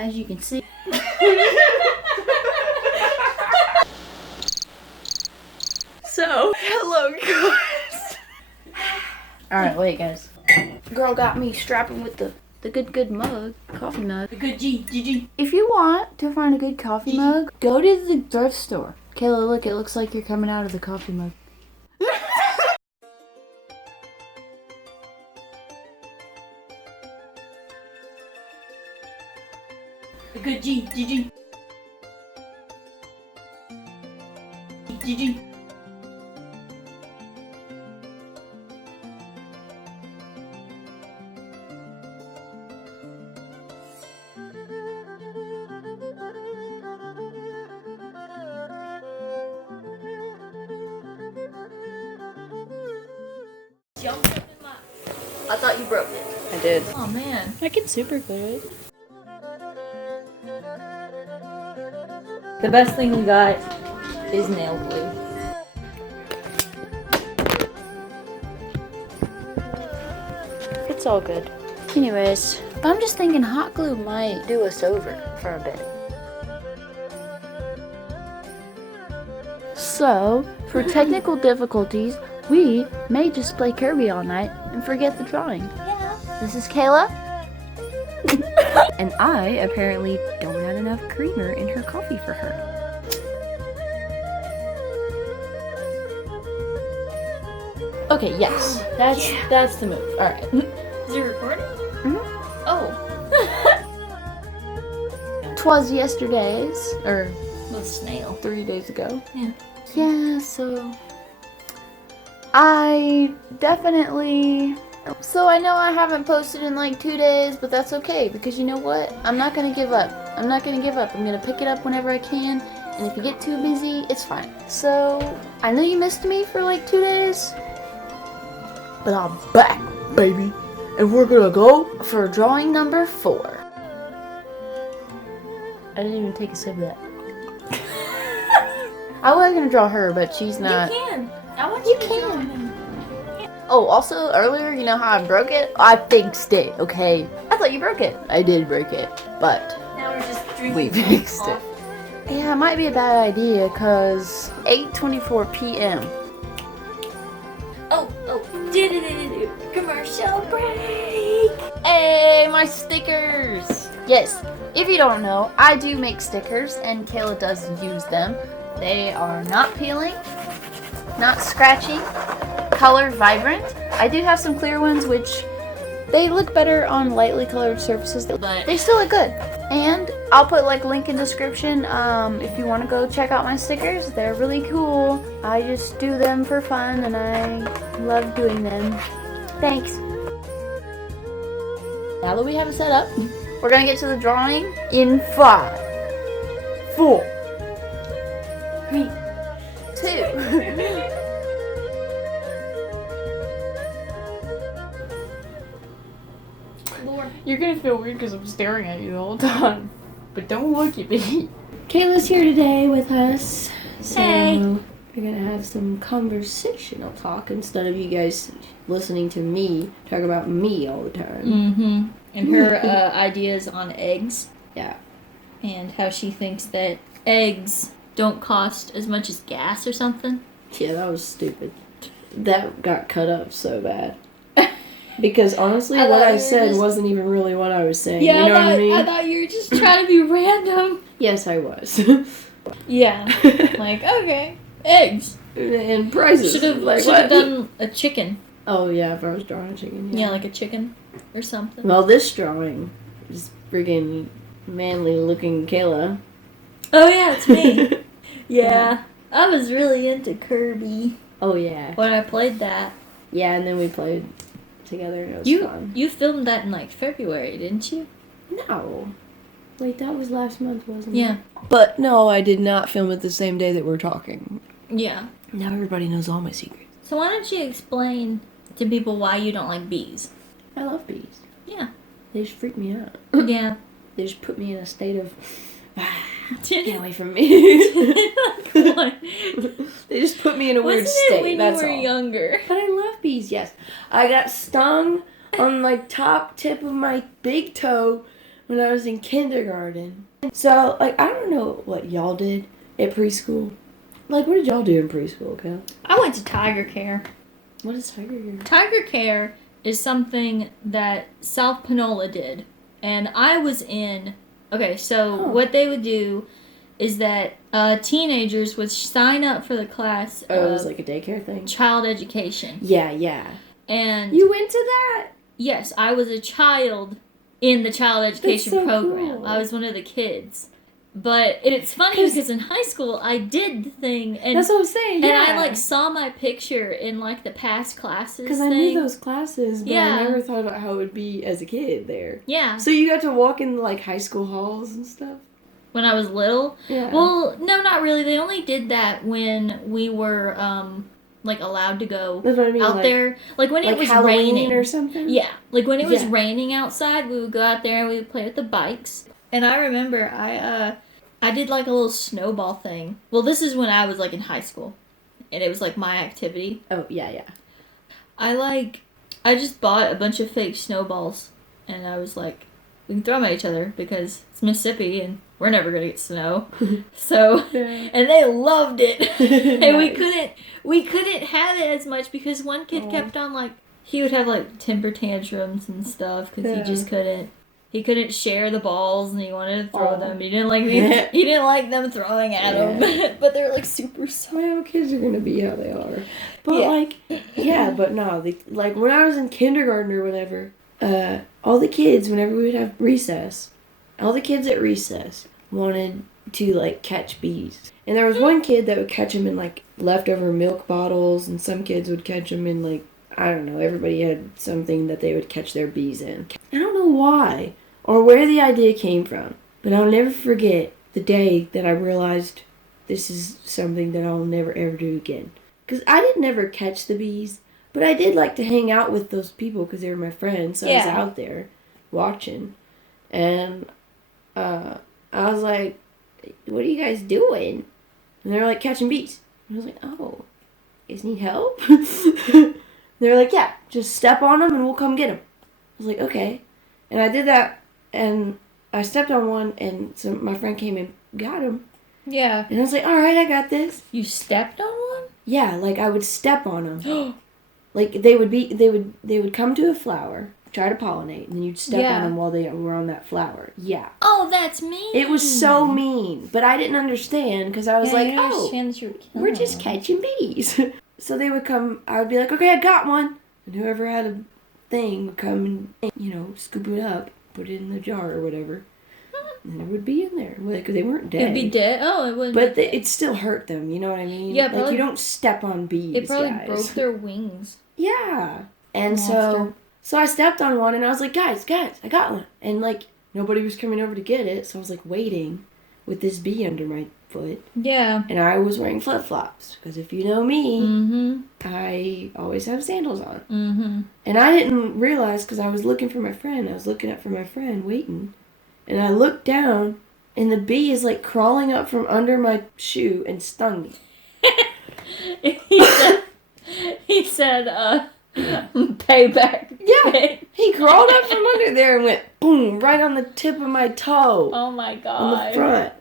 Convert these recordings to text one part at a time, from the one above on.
as you can see. So, hello guys. Alright, wait guys. Girl got me strapping with the good mug, coffee mug. The good G. If you want to find a good coffee mug, go to the thrift store. Kayla, look, it looks like you're coming out of the coffee mug. The good G. I thought you broke it. I did. Oh man. I can super glue it. The best thing we got is nail glue. It's all good. Anyways, I'm just thinking hot glue might do us over for a bit. So, for technical difficulties, we may just play Kirby all night and forget the drawing. Yeah. This is Kayla. And I apparently don't have enough creamer in her coffee for her. Okay, yes. That's the move. Alright. Is it recording? Mm-hmm. Oh. 'Twas yesterday's, or With snail. 3 days ago. Yeah. Yeah, so I definitely. So I know I haven't posted in like 2 days, but that's okay because you know what? I'm not gonna give up. I'm gonna pick it up whenever I can, and if you get too busy, it's fine. So I know you missed me for like 2 days, but I'm back, baby, and we're gonna go for drawing number 4. I didn't even take a sip of that. I was gonna draw her, but she's not. You can. I want You you to can. draw him. Oh, also earlier, you know how I broke it? I fixed it, okay? I thought you broke it. I did break it, but Now we're just drinking. we fixed it. Yeah, it might be a bad idea, cause 8:24 p.m. Oh. Commercial break. Hey, my stickers! Yes, if you don't know, I do make stickers, and Kayla does use them. They are not peeling, not scratching, color vibrant. I do have some clear ones, which they look better on lightly colored surfaces, but they still look good. And I'll put like link in description if you want to go check out my stickers. They're really cool. I just do them for fun, and I love doing them. Thanks. Now that we have it set up, we're gonna get to the drawing in 5, 4, 3, 2. Lord. You're gonna feel weird because I'm staring at you the whole time. But don't look at me. Kayla's here today with us. So Hey. we're gonna have some conversational talk instead of you guys listening to me talk about me all the time. Mm-hmm. And her ideas on eggs. Yeah. And how she thinks that eggs don't cost as much as gas or something. Yeah, that was stupid. That got cut up so bad. Because honestly, I what thought I you were said just- wasn't even really what I was saying. Yeah, you know what I mean? I thought you were just trying to be random. Yes, I was. Yeah. Like, okay. Eggs. And prices. Should have like, what? done a chicken. Oh, yeah, if I was drawing a chicken. Yeah, like a chicken or something. Well, this drawing is friggin' manly looking Kayla. Oh, yeah, it's me. Yeah. I was really into Kirby Oh, yeah. when I played that. Yeah, and then we played together and it was fun. You filmed that in like February, didn't you? No. Wait, that was last month, wasn't Yeah. it? But no, I did not film it the same day that we're talking. Yeah. Now everybody knows all my secrets. So why don't you explain to people why you don't like bees? I love bees. Yeah. They just freak me out. Yeah. They just put me in a state of, get away from me. They just put me in a weird Wasn't state, it when that's you were all. younger? But I love bees, yes. I got stung on my top tip of my big toe when I was in kindergarten. So, like, I don't know what y'all did at preschool. Like, what did y'all do in preschool, Cal? I went to Tiger Care. What is Tiger Care? Tiger Care is something that South Panola did. And I was in... Okay, so what they would do is that teenagers would sign up for the class Oh, it was like a daycare thing? child education. Yeah. And You went to that? yes, I was a child in the child education so program. cool. I was one of the kids. But it's funny because in high school I did the thing, and That's what I'm saying, yeah. and I like saw my picture in like the past classes. Because I knew those classes, but Yeah. I never thought about how it would be as a kid there. Yeah. So you got to walk in like high school halls and stuff? When I was little. Yeah. Well, no, not really. They only did that when we were like allowed to go That's what I mean. out like, there. Like when it like was Halloween raining or something? Yeah, like when it was Yeah. raining outside, we would go out there and we would play with the bikes. And I remember I did like a little snowball thing. Well, this is when I was like in high school, and it was like my activity. Oh, yeah. I just bought a bunch of fake snowballs, and I was like, we can throw them at each other because it's Mississippi and we're never gonna get snow. So, and they loved it, and Nice. we couldn't have it as much because one kid kept on like he would have like temper tantrums and stuff because he just couldn't. He couldn't share the balls, and he wanted to throw them. He didn't like he didn't like them throwing at him, but they're like super soft. Well, kids are gonna be how they are. But Yeah. but no, like when I was in kindergarten or whatever, all the kids, whenever we would have recess, all the kids at recess wanted to like catch bees. And there was one kid that would catch them in like leftover milk bottles, and some kids would catch them in like, I don't know, everybody had something that they would catch their bees in. I don't know why or where the idea came from, but I'll never forget the day that I realized this is something that I'll never ever do again. Because I didn't ever catch the bees, but I did like to hang out with those people because they were my friends. So I was out there watching. And I was like, what are you guys doing? And they were like, catching bees. And I was like, oh, you guys need help? They were like, yeah, just step on them and we'll come get them. I was like, okay. And I did that, and I stepped on one, and so my friend came and got him. Yeah. And I was like, all right, I got this. You stepped on one? Yeah, like I would step on them. Like they would come to a flower, try to pollinate, and then you'd step on them while they were on that flower. Yeah. Oh, that's mean. It was so mean, but I didn't understand because I was like, oh, we're just catching bees. So they would come, I would be like, okay, I got one. And whoever had a thing would come and, scoop it up, put it in the jar or whatever. And it would be in there. Because they weren't dead. It'd be dead? Oh, it wouldn't. But it still hurt them, you know what I mean? Yeah, like, probably, you don't step on bees, it probably guys. broke their wings. Yeah. And Monster. so I stepped on one and I was like, guys, I got one. And, like, nobody was coming over to get it. So I was, like, waiting with this bee under my foot. Yeah. And I was wearing flip-flops. Because if you know me, I always have sandals on. Mm-hmm. And I didn't realize because I was looking for my friend. I was looking up for my friend, waiting. And I looked down, and the bee is, like, crawling up from under my shoe and stung me. he said, payback. Yeah. He crawled up from under there and went, boom, right on the tip of my toe. Oh, my God. On the front.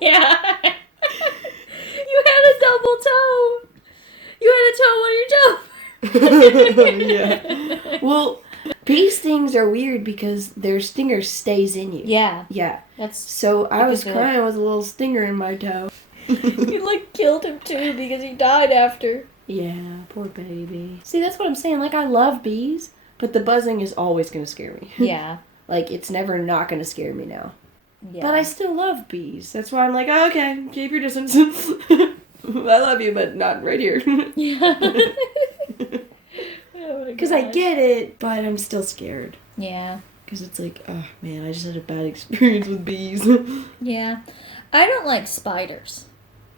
Yeah. You had a double toe. You had a toe on your toe. Yeah. Well, bee stings are weird because their stinger stays in you. Yeah. Yeah. That's So I was crying with a little stinger in my toe. You like killed him too because he died after. Yeah, poor baby. See, that's what I'm saying. Like, I love bees, but the buzzing is always going to scare me. Yeah. Like, it's never not going to scare me now. Yeah. But I still love bees. That's why I'm like, oh, okay, keep your distance. I love you, but not right here. Yeah. Because I get it, but I'm still scared. Yeah. Because it's like, oh, man, I just had a bad experience with bees. Yeah. I don't like spiders.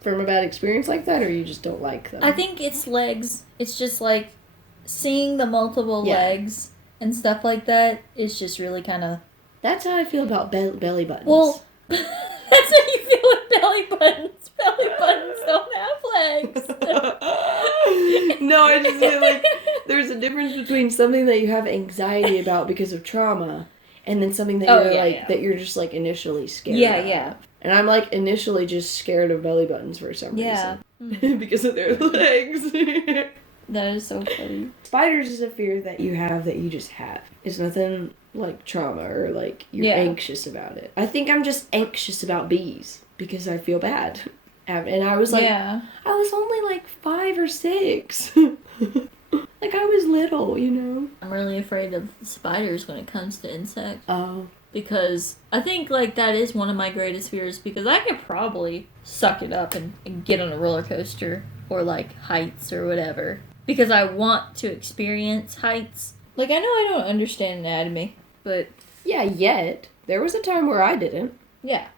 From a bad experience like that, or you just don't like them? I think it's legs. It's just like seeing the multiple legs and stuff like that is just really kind of... That's how I feel about belly buttons. Well, that's how you feel with belly buttons. Belly buttons don't have legs. No, I just feel like there's a difference between something that you have anxiety about because of trauma and then something that that you're just like initially scared of. Yeah. And I'm like initially just scared of belly buttons for some reason. Because of their legs. That is so funny. Spiders is a fear that you have that you just have. It's nothing like trauma or like you're anxious about it. I think I'm just anxious about bees because I feel bad. And I was like, I was only like 5 or 6. Like I was little, you know. I'm really afraid of spiders when it comes to insects. Oh. Because I think like that is one of my greatest fears because I could probably suck it up and get on a roller coaster or like heights or whatever. Because I want to experience heights. Like, I know I don't understand anatomy, but... Yeah, yet. There was a time where I didn't. Yeah.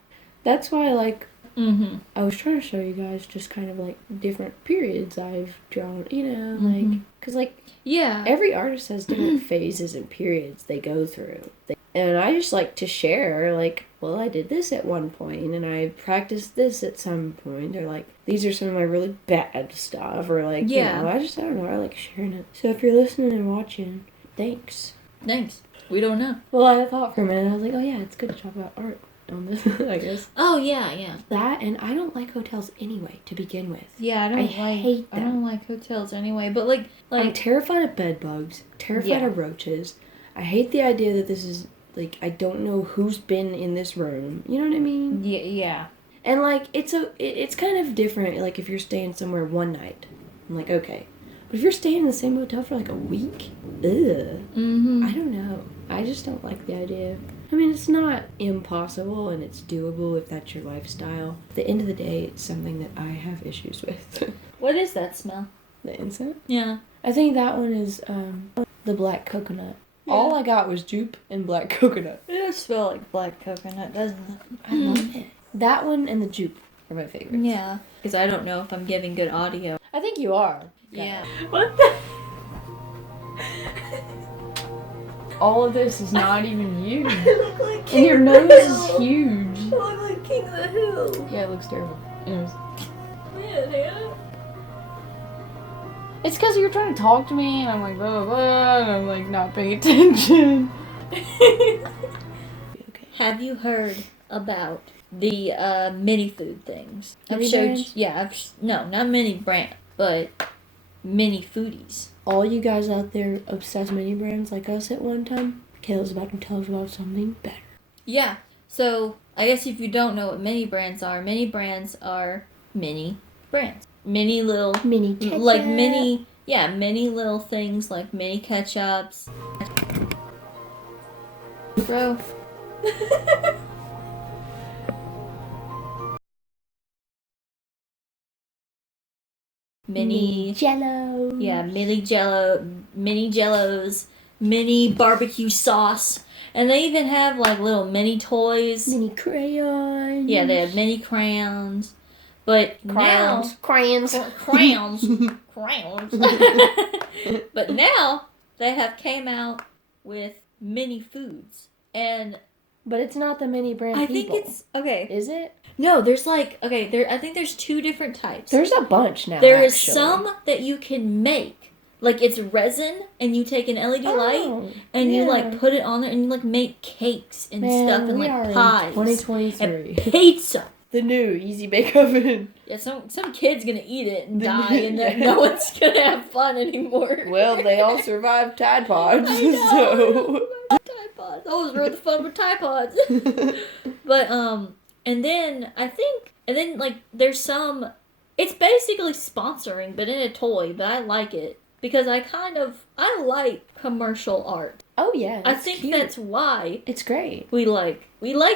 That's why, like, I was trying to show you guys just kind of, like, different periods I've drawn, you know, like... Because, like, every artist has different phases and periods they go through. And I just like to share, like, well, I did this at one point, and I practiced this at some point, or, like, these are some of my really bad stuff, or, like, you know, I don't know, I like sharing it. So if you're listening and watching, thanks. Thanks. We don't know. Well, I thought for a minute, I was like, oh, yeah, it's good to talk about art on this, I guess. Oh, yeah. That, and I don't like hotels anyway, to begin with. Yeah, I hate them. I don't like hotels anyway, but, like... I'm terrified of bed bugs, terrified of roaches. I hate the idea that this is... Like, I don't know who's been in this room. You know what I mean? Yeah. And, like, it's kind of different, like, if you're staying somewhere one night. I'm like, okay. But if you're staying in the same hotel for, like, a week? Ugh. I don't know. I just don't like the idea. I mean, it's not impossible, and it's doable if that's your lifestyle. At the end of the day, it's something that I have issues with. What is that smell? The incense? Yeah. I think that one is, the black coconut. Yeah. All I got was jupe and black coconut. It does smell like black coconut, doesn't it? I love it. That one and the jupe are my favorites. Yeah. Because I don't know if I'm giving good audio. I think you are. Yeah. What the? All of this is not even you. I look like King and your nose is huge. I look like King of the Hill. Yeah, it looks terrible. Anyways. Yeah, Hannah. It's because you're trying to talk to me, and I'm like, blah, blah, blah, and I'm like, not paying attention. Okay. Have you heard about the mini food things? Mini I've showed brands? you, yeah, no, not mini brand, but mini foodies. All you guys out there obsessed mini brands like us at one time, Kayla's about to tell us about something better. Yeah, so I guess if you don't know what mini brands are mini brands. Mini little... Mini ketchup. Like mini little things like mini ketchups. Bro. Mini Jello. Yeah, mini jellos, mini barbecue sauce. And they even have like little mini toys. Mini crayons. Yeah, they have mini crayons. But Crayons. crayons. But now they have came out with mini foods. But it's not the mini brand I people. think it's okay. Is it? No, there's like I think there's 2 different types. There's a bunch now. There is actually. some that you can make. Like it's resin and you take an LED light and you like put it on there and you like make cakes and stuff and like pies. 2023. And pizza. The new Easy Bake Oven. Yeah, some kid's gonna eat it and die and then no one's gonna have fun anymore. Well, they all survived Tide Pods, I know. so... Tide Pods. I always wrote the fun with Tide Pods. But, and then like, there's some, it's basically sponsoring, but in a toy, but I like it. Because I like commercial art. Oh, yeah, I think cute. that's why It's great. we like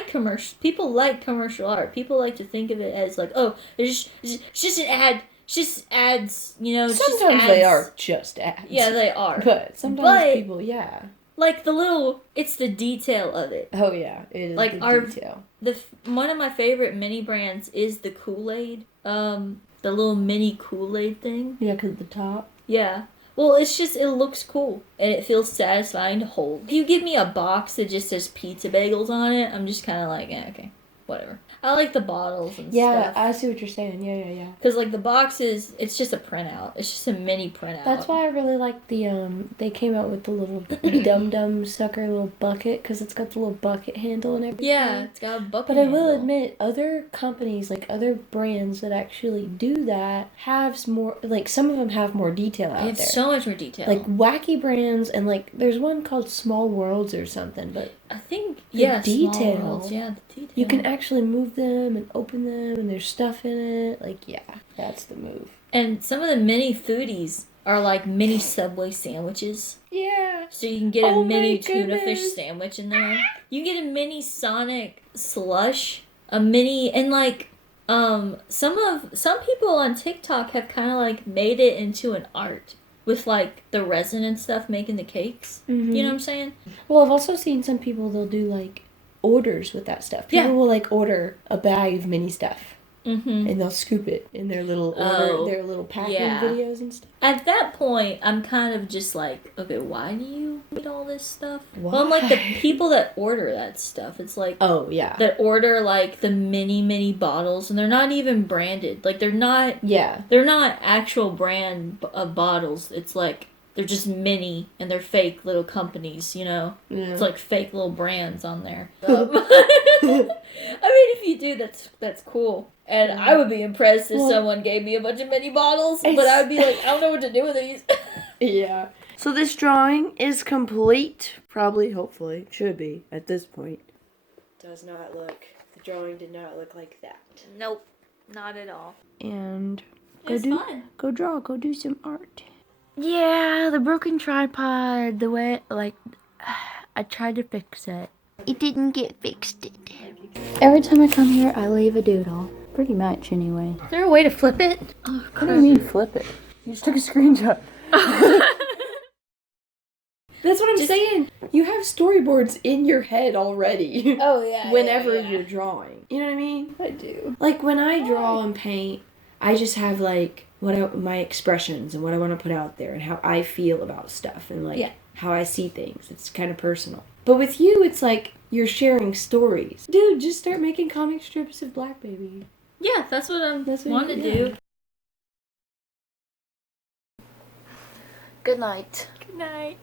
commercial, people like commercial art. People like to think of it as like, oh, it's just an ad, it's just ads, you know, it's just Sometimes ads. they are just ads. Yeah, they are. But sometimes people, Like it's the detail of it. Oh, yeah, it is Like the detail. One of my favorite mini brands is the Kool-Aid. The little mini Kool-Aid thing. Yeah, because the top. Yeah. Well, it's just, it looks cool, and it feels satisfying to hold. If you give me a box that just says pizza bagels on it, I'm just kind of like, okay. whatever. I like the bottles and Yeah, stuff. I see what you're saying. Yeah. Because, like, the boxes, it's just a printout. It's just a mini printout. That's why I really like the, they came out with the little dum-dum sucker little bucket, because it's got the little bucket handle and everything. Yeah, it's got a bucket But I will handle. admit, other companies, like other brands that actually do that, have more, like some of them have more detail out They have there. so much more detail. Like wacky brands, and like there's one called Small Worlds or something, but I think, the Small detail. Worlds, yeah, the detail. you can actually move them and open them, and there's stuff in it. Like, yeah, that's the move. And some of the mini foodies are like mini Subway sandwiches. Yeah. So you can get Oh a mini my tuna fish goodness. sandwich in there. You can get a mini Sonic slush, a mini, and like some people on TikTok have kind of like made it into an art with like the resin and stuff making the cakes. Mm-hmm. You know what I'm saying? Well, I've also seen some people, they'll do like orders with that stuff. People will like order a bag of mini stuff. Mm-hmm. And they'll scoop it in their little their little packing videos and stuff. At that point, I'm kind of just like, okay, why do you need all this stuff? Why? Well, I'm like the people that order that stuff. It's like, oh yeah, that order like the mini bottles, and they're not even branded. Like they're not actual brand of bottles. It's like they're just mini, and they're fake little companies. You know, it's like fake little brands on there. I mean, if you do, that's cool. And I would be impressed if someone gave me a bunch of mini bottles, but I would be like, I don't know what to do with these. Yeah. So this drawing is complete. Probably, hopefully, should be at this point. Does not look. The drawing did not look like that. Nope, not at all. And Fun. Go draw. Go do some art. Yeah, the broken tripod, the way, like, I tried to fix it. It didn't get fixed. Every time I come here, I leave a doodle. Pretty much, anyway. Is there a way to flip it? Oh, What do you mean flip it? You just took a screenshot. That's what I'm saying. You have storyboards in your head already. Oh, yeah. Whenever you're drawing. You know what I mean? I do. Like when I draw and paint, I just have like my expressions and what I want to put out there and how I feel about stuff and like how I see things. It's kind of personal. But with you, it's like you're sharing stories. Dude, just start making comic strips of Black Baby. Yeah, that's what I want to you do. Good night. Good night.